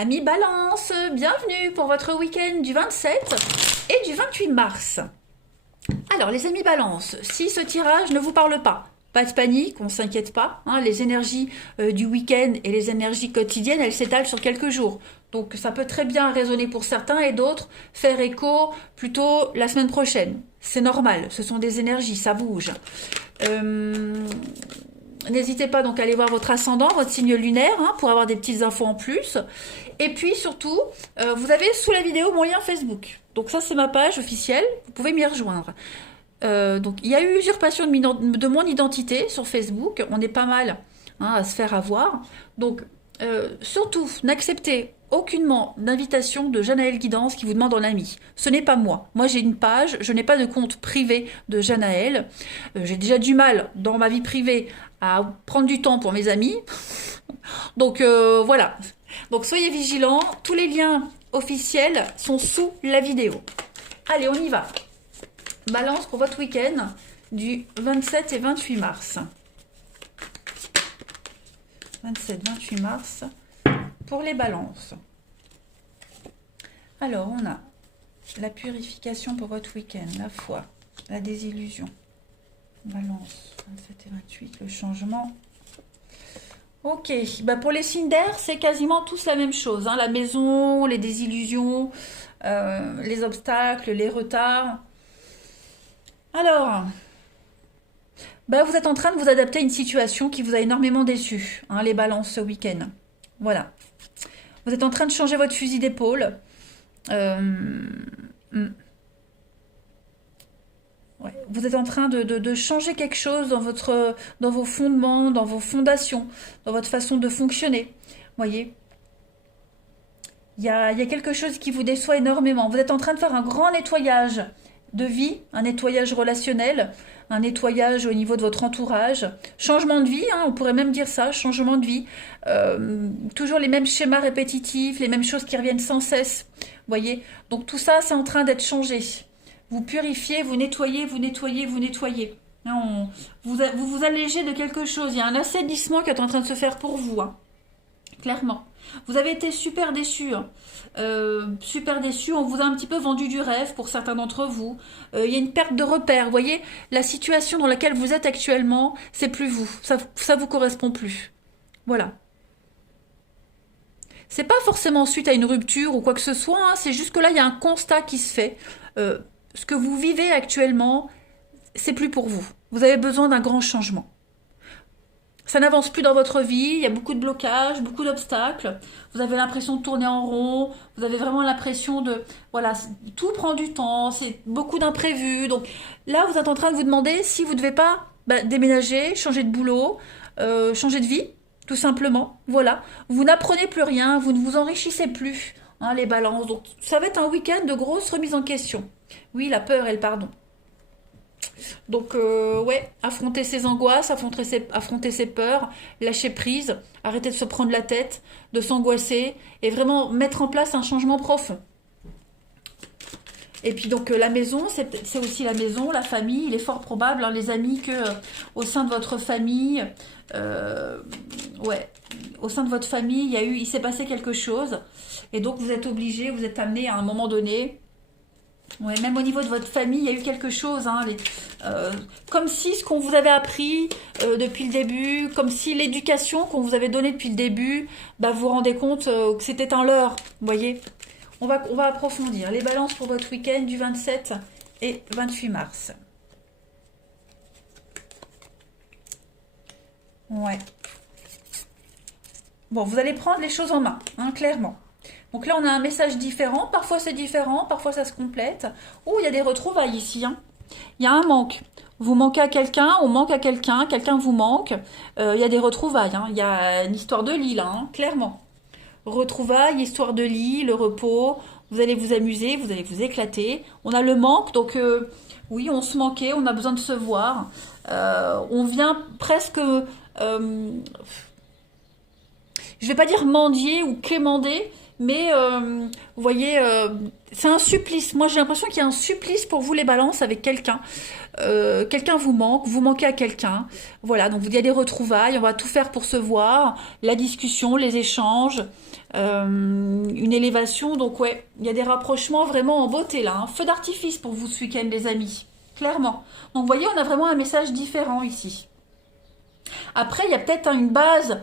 Amis Balance, bienvenue pour votre week-end du 27 et du 28 mars. Alors les amis Balance, si ce tirage ne vous parle pas de panique, on ne s'inquiète pas. Hein, les énergies du week-end et les énergies quotidiennes, elles s'étalent sur quelques jours. Donc ça peut très bien résonner pour certains et d'autres faire écho plutôt la semaine prochaine. C'est normal, ce sont des énergies, ça bouge. N'hésitez pas donc à aller voir votre ascendant, votre signe lunaire, hein, pour avoir des petites infos en plus. Et puis surtout, vous avez sous la vidéo mon lien Facebook. Donc ça c'est ma page officielle, vous pouvez m'y rejoindre. Donc il y a eu usurpation de mon identité sur Facebook, on est pas mal hein, à se faire avoir. Donc surtout, n'acceptez aucunement d'invitation de Janaël Guidance qui vous demande en ami. Ce n'est pas moi. Moi j'ai une page, je n'ai pas de compte privé de Janaël. J'ai déjà du mal dans ma vie privée à prendre du temps pour mes amis. Donc voilà. Donc soyez vigilants, tous les liens officiels sont sous la vidéo. Allez, on y va. Balance pour votre week-end du 27 et 28 mars. 27-28 mars pour les balances. Alors, on a la purification pour votre week-end, la foi, la désillusion. Balance, 27 et 28, le changement. Ok, bah pour les signes d'air, c'est quasiment tous la même chose. Hein. La maison, les désillusions, les obstacles, les retards. Alors, bah vous êtes en train de vous adapter à une situation qui vous a énormément déçu, hein, les balances ce week-end. Voilà. Vous êtes en train de changer votre fusil d'épaule. Ouais. Vous êtes en train de changer quelque chose dans vos fondements, dans vos fondations, dans votre façon de fonctionner. Voyez, il y a quelque chose qui vous déçoit énormément. Vous êtes en train de faire un grand nettoyage de vie, un nettoyage relationnel, un nettoyage au niveau de votre entourage, changement de vie, hein, on pourrait même dire ça, changement de vie, toujours les mêmes schémas répétitifs, les mêmes choses qui reviennent sans cesse, voyez. Donc tout ça, c'est en train d'être changé. Vous purifiez, vous nettoyez, vous nettoyez, vous nettoyez. Hein, vous vous allégez de quelque chose, il y a un assainissement qui est en train de se faire pour vous, hein, clairement. Vous avez été super déçus, hein. Super déçus, on vous a un petit peu vendu du rêve pour certains d'entre vous. Il y a une perte de repère, vous voyez, la situation dans laquelle vous êtes actuellement, c'est plus vous, ça vous correspond plus. Voilà. C'est pas forcément suite à une rupture ou quoi que ce soit, hein, c'est juste que là, il y a un constat qui se fait. Ce que vous vivez actuellement, c'est plus pour vous. Vous avez besoin d'un grand changement. Ça n'avance plus dans votre vie, il y a beaucoup de blocages, beaucoup d'obstacles. Vous avez l'impression de tourner en rond, vous avez vraiment l'impression de... Voilà, tout prend du temps, c'est beaucoup d'imprévus. Donc là, vous êtes en train de vous demander si vous ne devez pas déménager, changer de boulot, changer de vie, tout simplement. Voilà, vous n'apprenez plus rien, vous ne vous enrichissez plus, hein, les balances. Donc ça va être un week-end de grosse remise en question. Oui, la peur et le pardon. Donc, ouais, affronter ses angoisses, affronter ses peurs, lâcher prise, arrêter de se prendre la tête, de s'angoisser et vraiment mettre en place un changement profond. Et puis donc la maison, c'est aussi la maison, la famille. Il est fort probable, hein, les amis, que au sein de votre famille, ouais, au sein de votre famille, il s'est passé quelque chose. Et donc vous êtes obligé, vous êtes amené à un moment donné. Ouais, même au niveau de votre famille, il y a eu quelque chose, hein, comme si ce qu'on vous avait appris depuis le début, comme si l'éducation qu'on vous avait donnée depuis le début, vous vous rendez compte que c'était un leurre, vous voyez. On va approfondir les balances pour votre week-end du 27 et 28 mars. Ouais. Bon, vous allez prendre les choses en main, hein, clairement. Donc là, on a un message différent. Parfois, c'est différent. Parfois, ça se complète. Ouh, il y a des retrouvailles ici, hein. Il y a un manque. Vous manquez à quelqu'un, on manque à quelqu'un, quelqu'un vous manque. Il y a des retrouvailles, hein. Il y a une histoire de lit, là, hein, clairement. Retrouvailles, histoire de lit, le repos. Vous allez vous amuser, vous allez vous éclater. On a le manque, donc oui, on se manquait, on a besoin de se voir. On vient presque... je vais pas dire mendier ou quémander, mais vous voyez, c'est un supplice. Moi, j'ai l'impression qu'il y a un supplice pour vous, les balances, avec quelqu'un. quelqu'un vous manque, vous manquez à quelqu'un. Voilà, donc il y a des retrouvailles, on va tout faire pour se voir, la discussion, les échanges, une élévation. Donc ouais, il y a des rapprochements vraiment en beauté là. Feu d'artifice pour vous ce week-end les amis, clairement. Donc vous voyez, on a vraiment un message différent ici. Après, il y a peut-être une base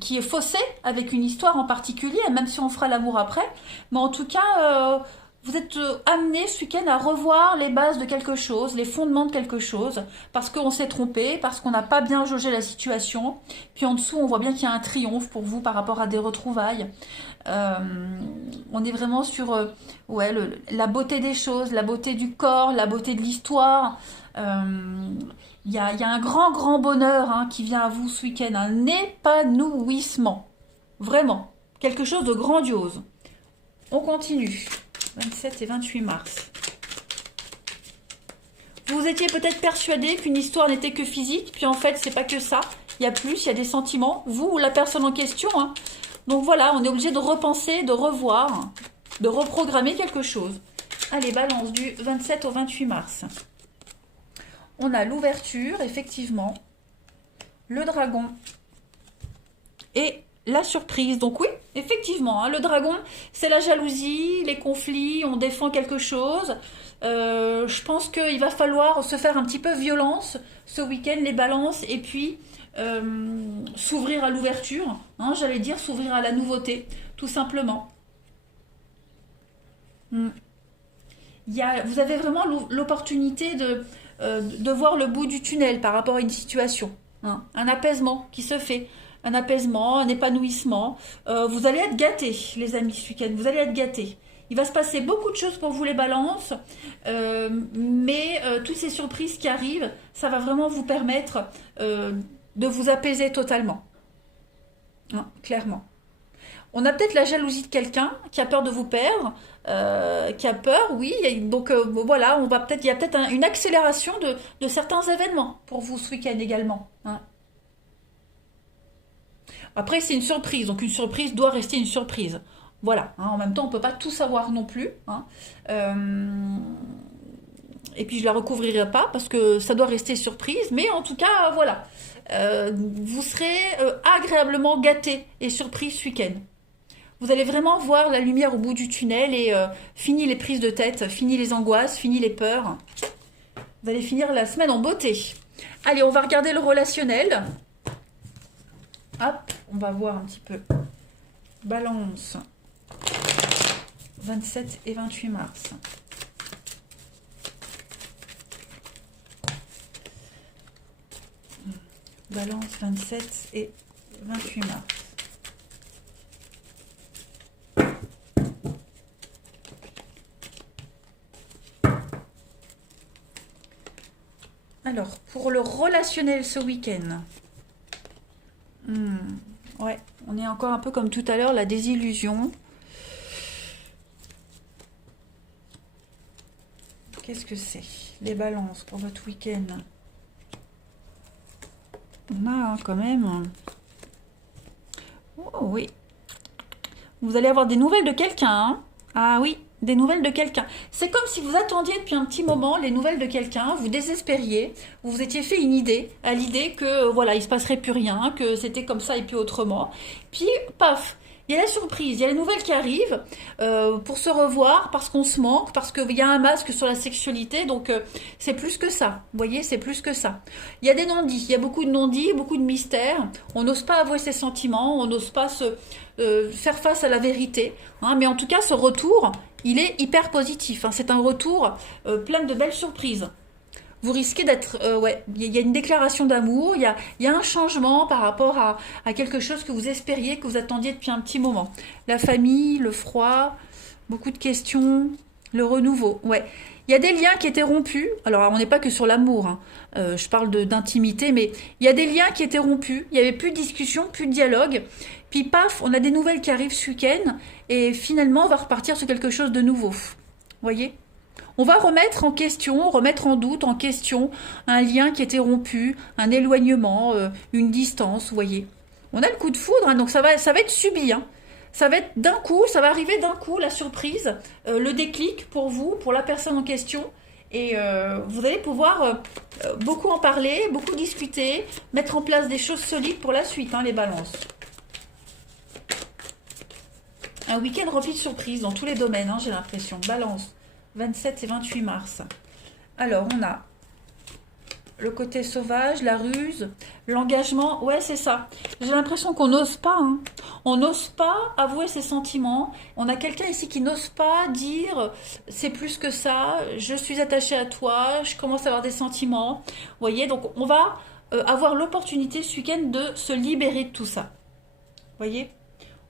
qui est faussée avec une histoire en particulier, même si on fera l'amour après. Mais en tout cas, vous êtes amené ce week-end à revoir les bases de quelque chose, les fondements de quelque chose, parce qu'on s'est trompé, parce qu'on n'a pas bien jaugé la situation. Puis en dessous, on voit bien qu'il y a un triomphe pour vous par rapport à des retrouvailles. Euh, on est vraiment sur ouais, la beauté des choses, la beauté du corps, la beauté de l'histoire. Il y a un grand, grand bonheur qui vient à vous ce week-end, un épanouissement. Vraiment, quelque chose de grandiose. On continue. 27 et 28 mars. Vous étiez peut-être persuadé qu'une histoire n'était que physique, puis en fait, c'est pas que ça. Il y a plus, il y a des sentiments, vous ou la personne en question. Donc voilà, on est obligé de repenser, de revoir, de reprogrammer quelque chose. Allez, balance du 27 au 28 mars. On a l'ouverture, effectivement, le dragon et la surprise. Donc oui, effectivement, le dragon, c'est la jalousie, les conflits, on défend quelque chose. Je pense qu'il va falloir se faire un petit peu violence ce week-end, les balances, et puis s'ouvrir à l'ouverture. J'allais dire s'ouvrir à la nouveauté, tout simplement. Vous avez vraiment l'opportunité de voir le bout du tunnel par rapport à une situation. Un apaisement qui se fait. Un apaisement, un épanouissement. Vous allez être gâtés, les amis, ce week-end. Vous allez être gâtés. Il va se passer beaucoup de choses pour vous, les balances. Mais toutes ces surprises qui arrivent, ça va vraiment vous permettre de vous apaiser totalement. Clairement. On a peut-être la jalousie de quelqu'un qui a peur de vous perdre, qui a peur, oui. Donc voilà, il y a peut-être une accélération de certains événements pour vous ce week-end également. Après, c'est une surprise, donc une surprise doit rester une surprise. Voilà, en même temps, on ne peut pas tout savoir non plus. Et puis, je ne la recouvrirai pas parce que ça doit rester surprise. Mais en tout cas, voilà. Vous serez agréablement gâtés et surpris ce week-end. Vous allez vraiment voir la lumière au bout du tunnel et fini les prises de tête, fini les angoisses, fini les peurs. Vous allez finir la semaine en beauté. Allez, on va regarder le relationnel. Hop, on va voir un petit peu. Balance. 27 et 28 mars. Balance 27 et 28 mars. Alors, pour le relationnel ce week-end, ouais, on est encore un peu comme tout à l'heure, la désillusion. Qu'est-ce que c'est? Les balances pour votre week-end. On a quand même... Oh oui. Vous allez avoir des nouvelles de quelqu'un. Ah oui, des nouvelles de quelqu'un. C'est comme si vous attendiez depuis un petit moment les nouvelles de quelqu'un, vous désespériez, vous vous étiez fait une idée, à l'idée que voilà, il se passerait plus rien, que c'était comme ça et puis autrement. Puis, paf, il y a la surprise, il y a les nouvelles qui arrivent pour se revoir, parce qu'on se manque, parce qu'il y a un masque sur la sexualité, donc c'est plus que ça. Vous voyez, c'est plus que ça. Il y a des non-dits, il y a beaucoup de non-dits, beaucoup de mystères. On n'ose pas avouer ses sentiments, on n'ose pas faire face à la vérité. Mais en tout cas, ce retour, il est hyper positif. C'est un retour plein de belles surprises. Vous risquez d'être... ouais, il y a une déclaration d'amour, il y a un changement par rapport à quelque chose que vous espériez, que vous attendiez depuis un petit moment. La famille, le froid, beaucoup de questions, le renouveau. Ouais. Il y a des liens qui étaient rompus. Alors, on n'est pas que sur l'amour. Je parle d'intimité, mais il y a des liens qui étaient rompus. Il n'y avait plus de discussion, plus de dialogue. Puis, paf, on a des nouvelles qui arrivent ce week-end. Et finalement, on va repartir sur quelque chose de nouveau. Vous voyez ? On va remettre en question, remettre en doute, en question, un lien qui était rompu, un éloignement, une distance, vous voyez. On a le coup de foudre, donc ça va être subi. Ça va être d'un coup, ça va arriver d'un coup, la surprise, le déclic pour vous, pour la personne en question. Et vous allez pouvoir beaucoup en parler, beaucoup discuter, mettre en place des choses solides pour la suite, hein, les balances. Un week-end rempli de surprises dans tous les domaines, hein, j'ai l'impression. Balance, 27 et 28 mars. Alors, on a le côté sauvage, la ruse, l'engagement. Ouais, c'est ça. J'ai l'impression qu'on n'ose pas. Hein. On n'ose pas avouer ses sentiments. On a quelqu'un ici qui n'ose pas dire c'est plus que ça, je suis attaché à toi, je commence à avoir des sentiments. Vous voyez, donc on va avoir l'opportunité ce week-end de se libérer de tout ça. Vous voyez,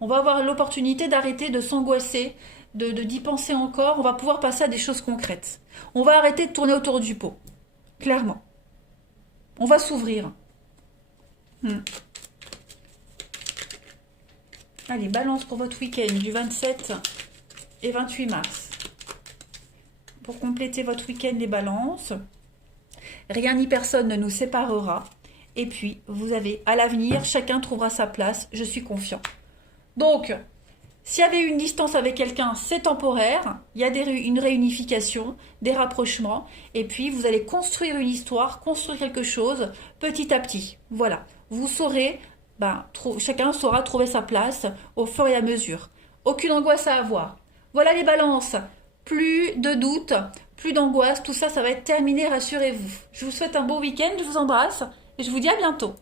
on va avoir l'opportunité d'arrêter de s'angoisser, d'y penser encore. On va pouvoir passer à des choses concrètes. On va arrêter de tourner autour du pot. Clairement. On va s'ouvrir. Allez, balance pour votre week-end du 27 et 28 mars. Pour compléter votre week-end, les balances. Rien ni personne ne nous séparera. Et puis, vous avez à l'avenir, chacun trouvera sa place. Je suis confiant. Donc, s'il y avait une distance avec quelqu'un, c'est temporaire. Il y a une réunification, des rapprochements. Et puis, vous allez construire une histoire, construire quelque chose petit à petit. Voilà. Vous saurez, chacun saura trouver sa place au fur et à mesure. Aucune angoisse à avoir. Voilà les balances. Plus de doutes, plus d'angoisse. Tout ça, ça va être terminé, rassurez-vous. Je vous souhaite un beau week-end. Je vous embrasse et je vous dis à bientôt.